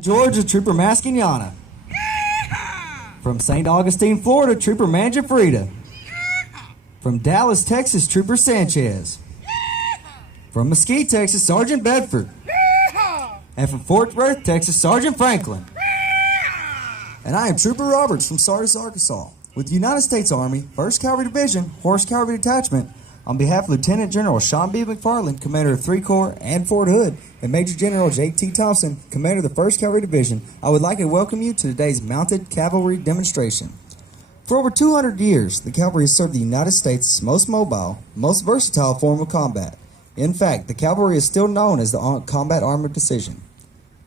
Georgia, Trooper Mascagana. From St. Augustine, Florida, Trooper Mangiafrida. From Dallas, Texas, Trooper Sanchez. From Mesquite, Texas, Sergeant Bedford. And from Fort Worth, Texas, Sergeant Franklin. And I am Trooper Roberts from Sardis, Arkansas, with the United States Army, 1st Cavalry Division, Horse Cavalry Detachment, on behalf of Lieutenant General Sean B. McFarland, Commander of 3 Corps and Fort Hood, and Major General J.T. Thompson, Commander of the 1st Cavalry Division, I would like to welcome you to today's Mounted Cavalry demonstration. For over 200 years, the cavalry has served the United States' most mobile, most versatile form of combat. In fact, the cavalry is still known as the Combat Armored Division.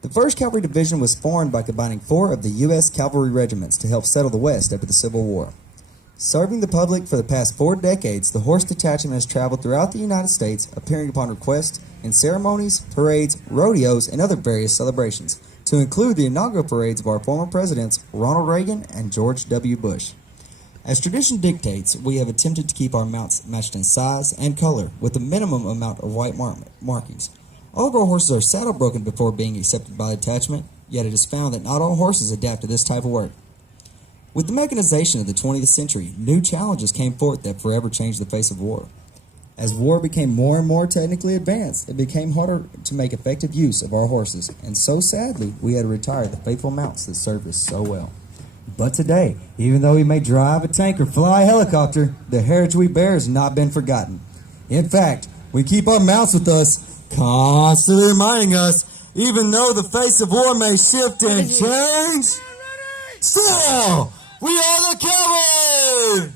The 1st Cavalry Division was formed by combining 4 of the U.S. cavalry regiments to help settle the West after the Civil War. Serving the public for the past 4 decades, the Horse Detachment has traveled throughout the United States, appearing upon request in ceremonies, parades, rodeos, and other various celebrations, to include the inaugural parades of our former presidents, Ronald Reagan and George W. Bush. As tradition dictates, we have attempted to keep our mounts matched in size and color, with a minimum amount of white markings. All of our horses are saddle broken before being accepted by the detachment, yet it is found that not all horses adapt to this type of work. With the mechanization of the 20th century, new challenges came forth that forever changed the face of war. As war became more and more technically advanced, it became harder to make effective use of our horses, and so sadly, we had to retire the faithful mounts that served us so well. But today, even though we may drive a tank or fly a helicopter, the heritage we bear has not been forgotten. In fact, we keep our mounts with us, constantly reminding us, even though the face of war may shift and change, still, we are the cavalry!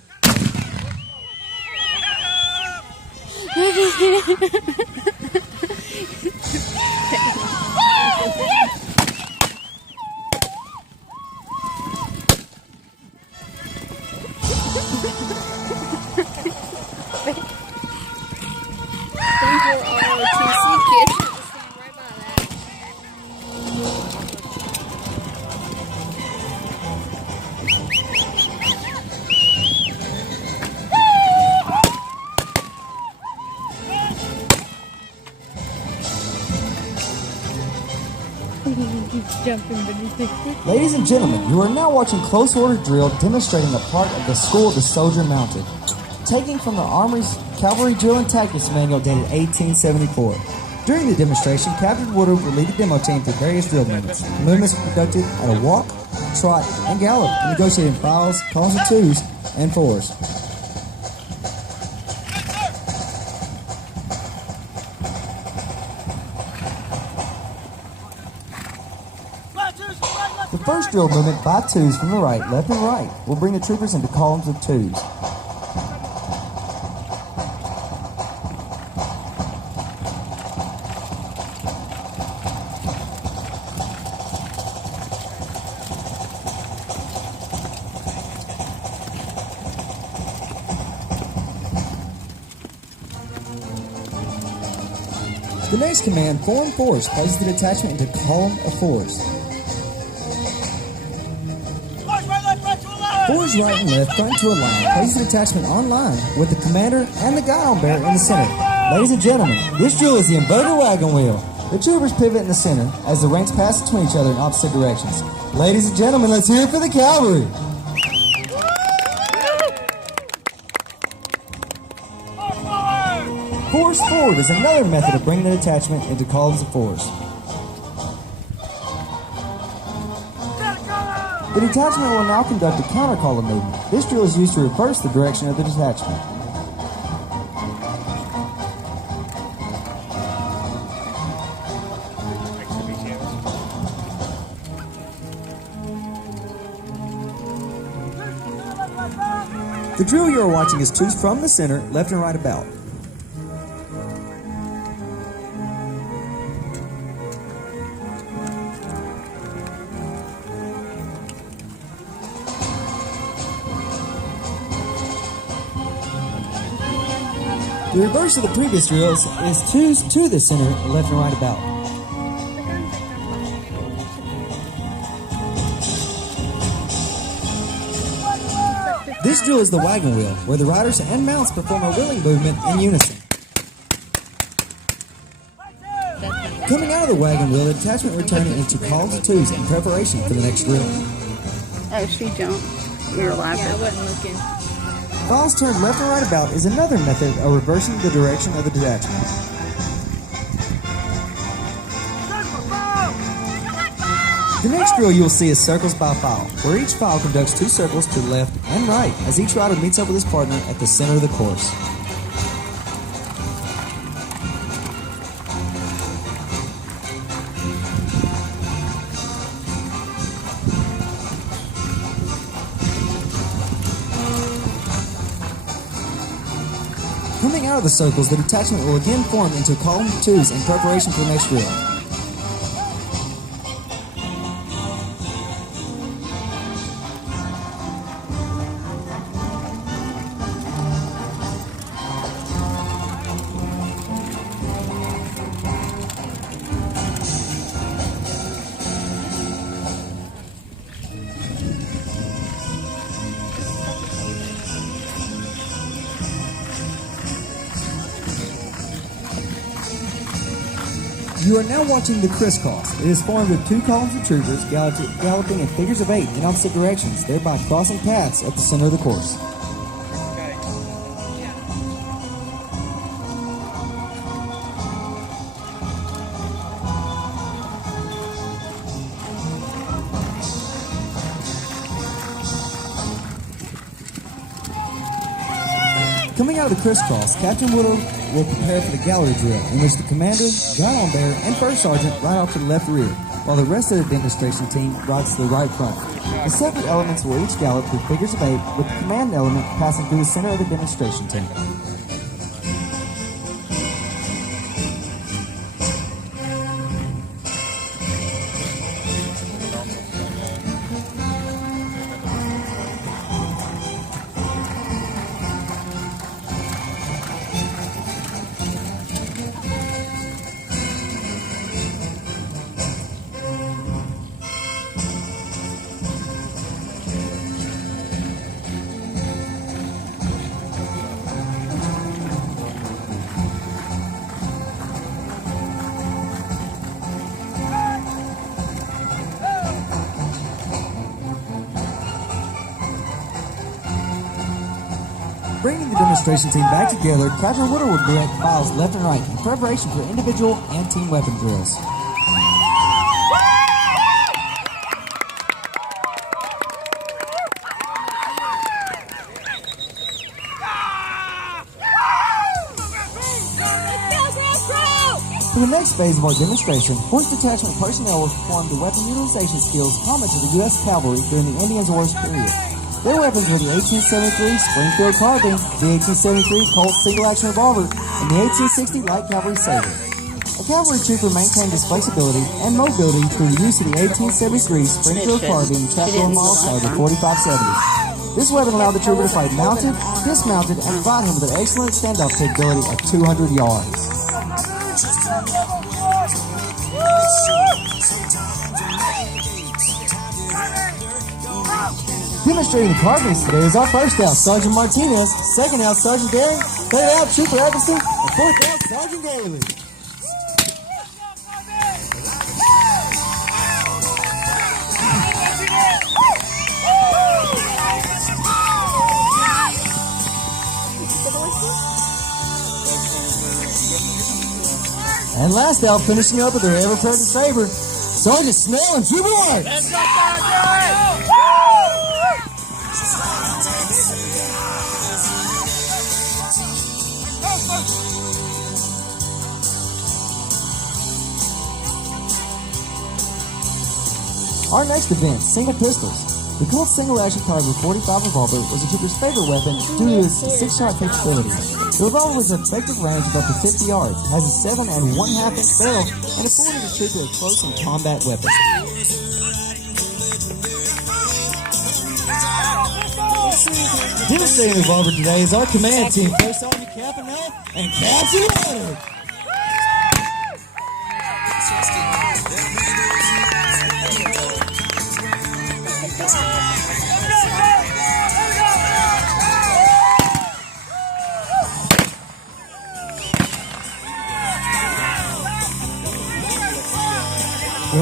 Ladies and gentlemen, you are now watching Close Order Drill demonstrating a part of the School of the Soldier Mounted, taking from the Army's Cavalry Drill and Tactics Manual dated 1874. During the demonstration, Captain Woodard will lead the demo team through various drill movements. The movements are conducted at a walk, trot, and gallop, negotiating files, columns of 2s, and 4s. The first drill movement by 2s from the right, left and right, will bring the troopers into columns of 2s. The next command, form force, places the detachment into column of 4s. 4s right and left, front to a line, places the detachment on line with the commander and the guidon bearer in the center. Ladies and gentlemen, this drill is the inverted wagon wheel. The troopers pivot in the center as the ranks pass between each other in opposite directions. Ladies and gentlemen, let's hear it for the cavalry. Force forward is another method of bringing the detachment into columns of 4s. The detachment will now conduct a counter-column movement. This drill is used to reverse the direction of the detachment. The drill you are watching is 2s from the center, left and right about. The reverse of the previous drills is 2s to the center, left and right about. This drill is the wagon wheel, where the riders and mounts perform a wheeling movement in unison. Coming out out of the wagon wheel, the attachment will turn into columns of twos in preparation for the next drill. Oh, she jumped. We were laughing. Yeah, I wasn't looking. Files turned left and right about is another method of reversing the direction of the detachment. The next drill you will see is circles by file, where each file conducts 2 circles to the left and right as each rider meets up with his partner at the center of the course. Coming out of the circles, the detachment will again form into a column of twos in preparation for the next drill. You are now watching the crisscross. It is formed of 2 columns of troopers galloping in figures of 8 in opposite directions, thereby crossing paths at the center of the course. Coming out of the crisscross, Captain Woodard will prepare for the gallery drill, in which the commander, John Bear, and first sergeant ride off to the left rear, while the rest of the demonstration team rides to the right front. The separate elements will each gallop through figures of 8, with the command element passing through the center of the demonstration team. Bringing the demonstration team back together, Captain Woodard will direct files left and right in preparation for individual and team weapon drills. For the next phase of our demonstration, Horse Detachment personnel will perform the weapon utilization skills common to the U.S. Cavalry during the Indians' Wars period. Their weapons were the 1873 Springfield Carbine, the 1873 Colt single-action revolver, and the 1860 Light Cavalry Saber. A cavalry trooper maintained his flexibility and mobility through the use of the 1873 Springfield Carbine trapdoor model Saber 4570. This weapon allowed the trooper to fight mounted, dismounted, and provide him with an excellent standoff capability at 200 yards. Demonstrating the carbines today is our first out, Sergeant Martinez, second out, Sergeant Daring, third out, Trooper Eggleston, and fourth out, Sergeant Daly. And last out, finishing up with their ever-present saber, Sergeant Snell and Trooper White. Let's go, Sergeant! Our next event, single pistols. The Colt single-action caliber 45 revolver was the trooper's favorite weapon due to its 6-shot capability. The revolver was an effective range of up to 50 yards, has a 7 1/2 inch barrel, and afforded the trooper a close and combat weapon. Demonstrating the revolver today is our command team, First Sergeant Campanella and Captain Leonard.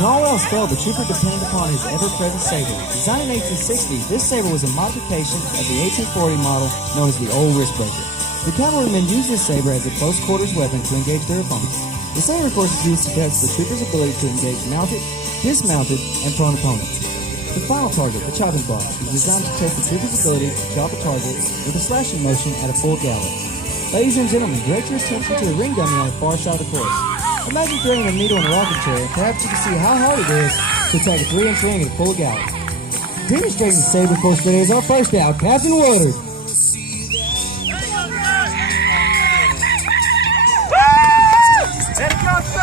When all else failed, the trooper depended upon his ever-present saber. Designed in 1860, this saber was a modification of the 1840 model known as the Old Wristbreaker. The cavalrymen used this saber as a close-quarters weapon to engage their opponents. The saber, of course, is used to test the trooper's ability to engage mounted, dismounted, and prone opponents. The final target, the chopping block, is designed to test the trooper's ability to chop a target with a slashing motion at a full gallop. Ladies and gentlemen, direct your attention to the ring dummy on the far side of the course. Imagine throwing a needle in a rocking chair, and perhaps you can see how hard it is to attack a 3-inch ring at a full gallop. Demonstrating the saber course today is our first out, Captain Woodard. Let it go, sir!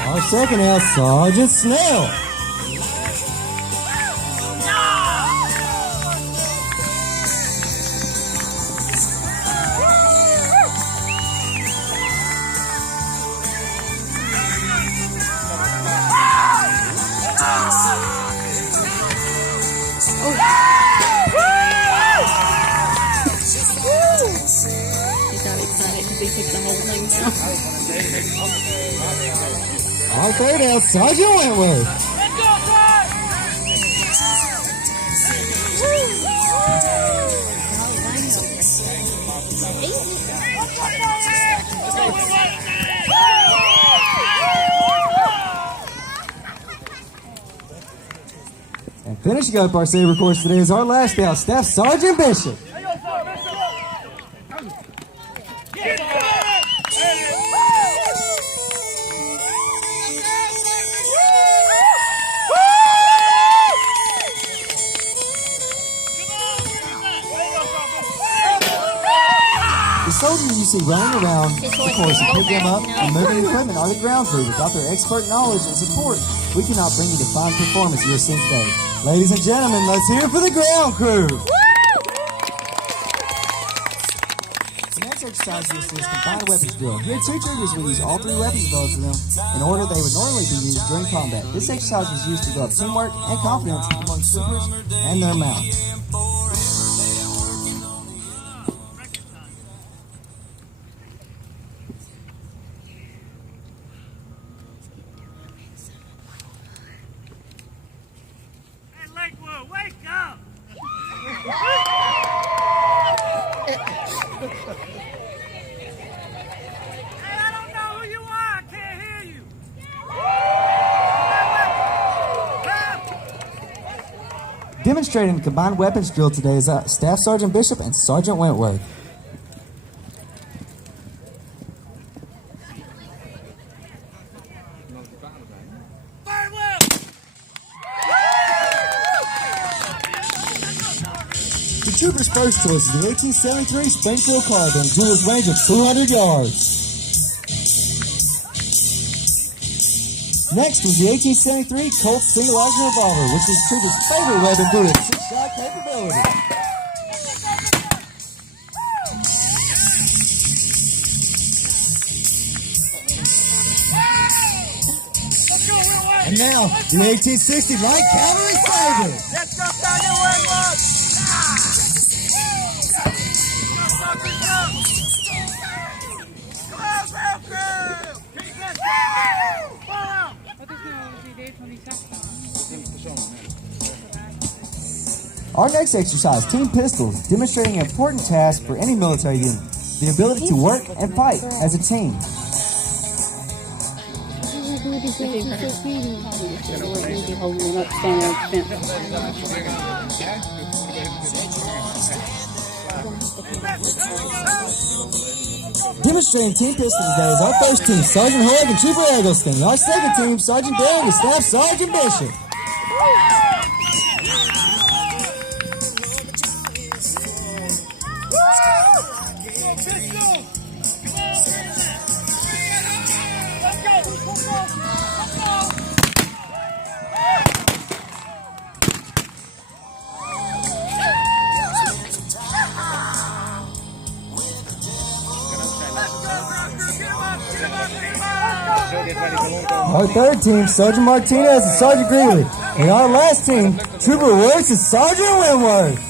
Our second out, Sergeant Snell. He got excited because he took the whole thing down. Our third out, Sergeant Wentworth. Let's go, sir! And finishing up our saber course today is our last out, Staff Sergeant Bishop. The soldiers you see running around the course to pick them up and moving equipment are the ground crew. Without their expert knowledge and support, we cannot bring you the fine performance you are seeing today. Ladies and gentlemen, let's hear it for the ground crew. The next exercise you will see is combined weapons drill. Here, two troopers will use all three weapons available to them in order they would normally be used during combat. This exercise was used to develop teamwork and confidence among troopers and their mounts. Hey, Lakewood, wake up! Hey, I don't know who you are. I can't hear you. Demonstrating the combined weapons drill today is Staff Sergeant Bishop and Sergeant Wentworth. Fire well! The trooper's first choice is the 1873 Springfield Carbine, duel's range of 200 yards. Next was the 1873 Colt single-action revolver, which is the trooper's favorite weapon due to its six-shot capability. And now, the 1860 Light Cavalry Saber. Let's go, Sergeant Wentworth! Our next exercise, Team Pistols, demonstrating an important task for any military unit, the ability to work and fight as a team. Demonstrating Team Pistols today is our first team, Sergeant Hoyt and Trooper Eggleston. Our second team, Sergeant Barrett and Staff Sergeant Bishop. Our third team, Sergeant Martinez and Sergeant Greeley. And our last team, Trooper Woods and Sergeant Wentworth.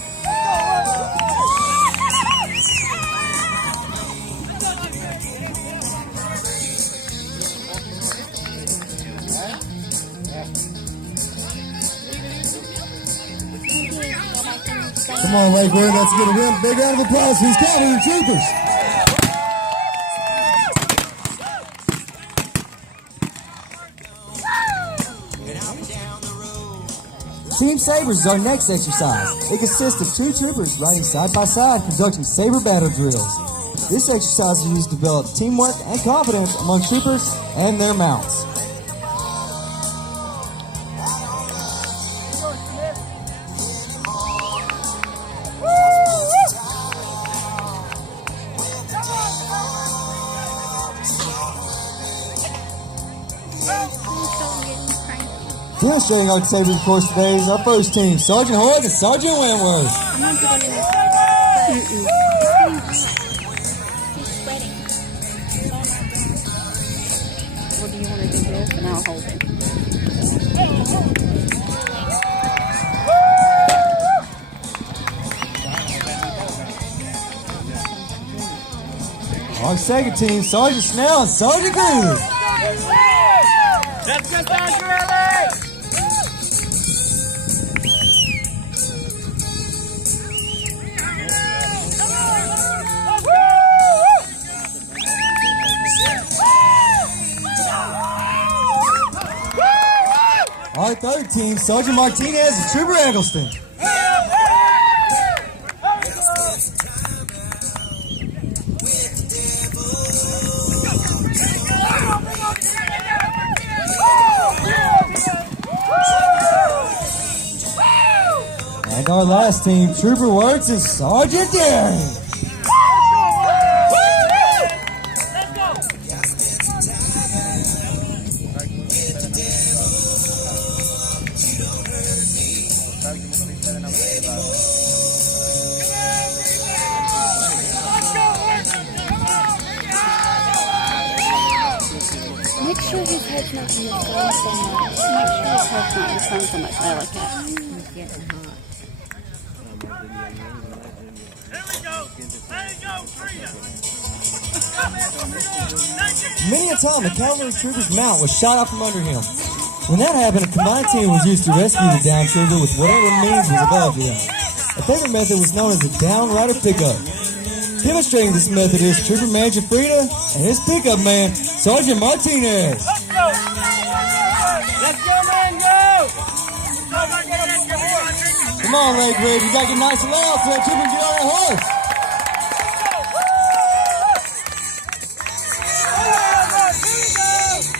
Come on, Lakewood, let's get a real big round of applause for these cavalry troopers. Team Sabres is our next exercise. It consists of 2 troopers riding side by side conducting saber battle drills. This exercise is used to develop teamwork and confidence among troopers and their mounts. Demonstrating our saber course today is our first team, Sergeant Hoyt and Sergeant Wentworth. I'm gonna put it in this. He's sweating. What do you want to do this? And I'll hold it. Our second team, Sergeant Snell and Sergeant Good. Let's get down, Shirley! Our third team, Sergeant Martinez and Trooper Eggleston. And our last team, Trooper Works and Sergeant Daring. Make sure his head's not in the sun so much. Make sure his head's not in the sun so much. I like that. It's getting hot. Here we go. There you go, Frida. Many a time, a cavalry trooper's mount was shot out from under him. When that happened, a combined team was used to rescue the down trooper with whatever means was above him. A favorite method was known as the down rider pickup. Demonstrating this method is Trooper Manager Frida and his pickup man, Sergeant Martinez. Let's go, man, go! Come on, Lakewood, you gotta get nice and loud so that trooper can get on that horse.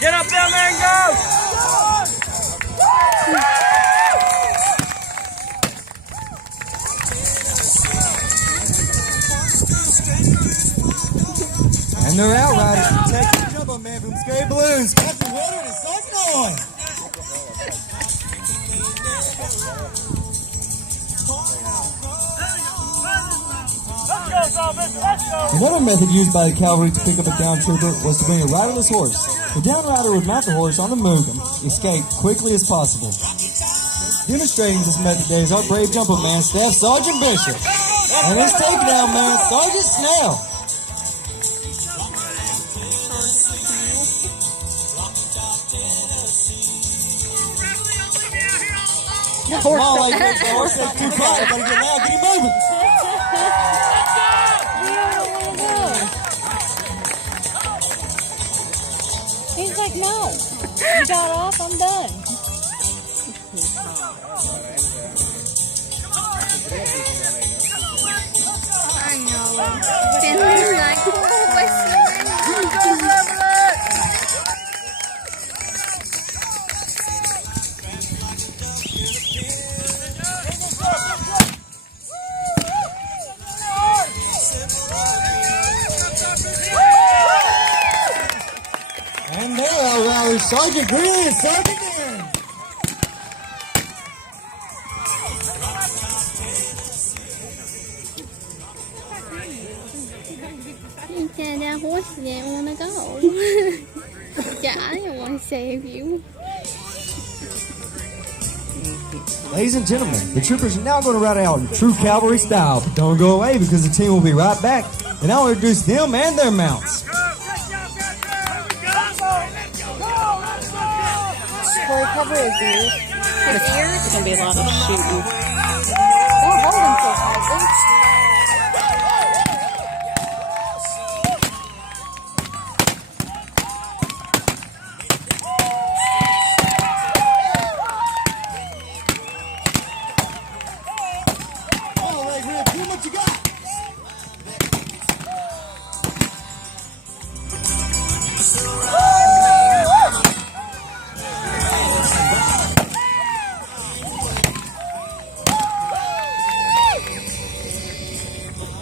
Get up there, man, go! And their outriders protect the jumbo man from scary balloons, Captain Woodard and Sergeant Owen. Another method used by the cavalry to pick up a down trooper was to bring a riderless horse. The down rider would mount the horse on the move and escape quickly as possible. Demonstrating this method today is our brave jumper man, Staff Sergeant Bishop, and his takedown man, Sergeant Snell. Come on, like that. The horse is too quiet. Gotta get loud. Get him moving. He's like, no. You got off, I'm done. I know. Finley's like, And there are Sergeant Greeley and Sergeant Daring. Yeah, that horse didn't want to go. Yeah, I didn't want to save you. Ladies and gentlemen, the troopers are now going to ride out in true cavalry style. But don't go away because the team will be right back. And I'll introduce them and their mounts. Will cover his ears? His ears? It's going to be a lot of shooting. Don't hold him so tight. All right, Rick, do what you got.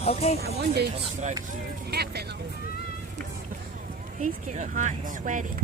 Okay, that one dude's hat fell off. He's getting hot and sweaty.